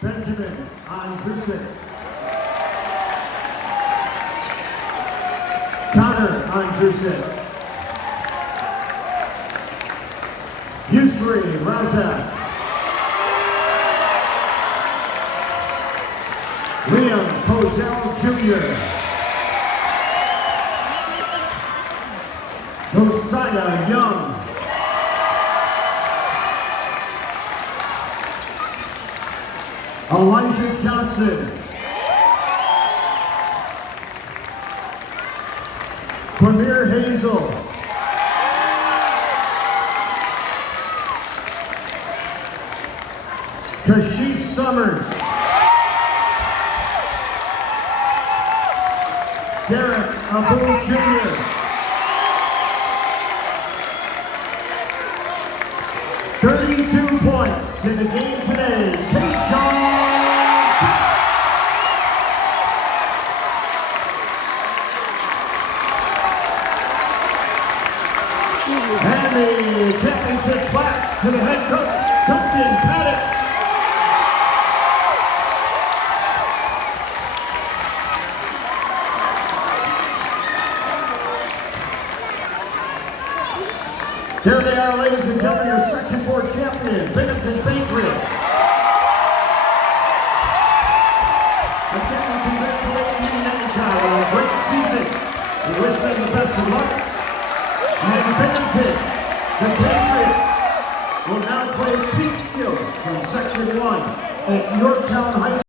Benjamin Andrusic. Connor Andrusic. Yusri Razak. Liam Kozel Jr. Josiah Young. Elijah Johnson. Premier Hazel. Kashif Summers. Derek Abu Jr. 32 points in the game today. Tayshawn. And the championship plaque to the head coach, Duncan Paddock. Here they are, ladies and gentlemen, your Section 4 champion, Binghamton Patriots. Again, we congratulate Union Endicott on a great season. We wish them the best of luck. And Binghamton, the Patriots, will now play Peekskill from Section 1 at Yorktown High School.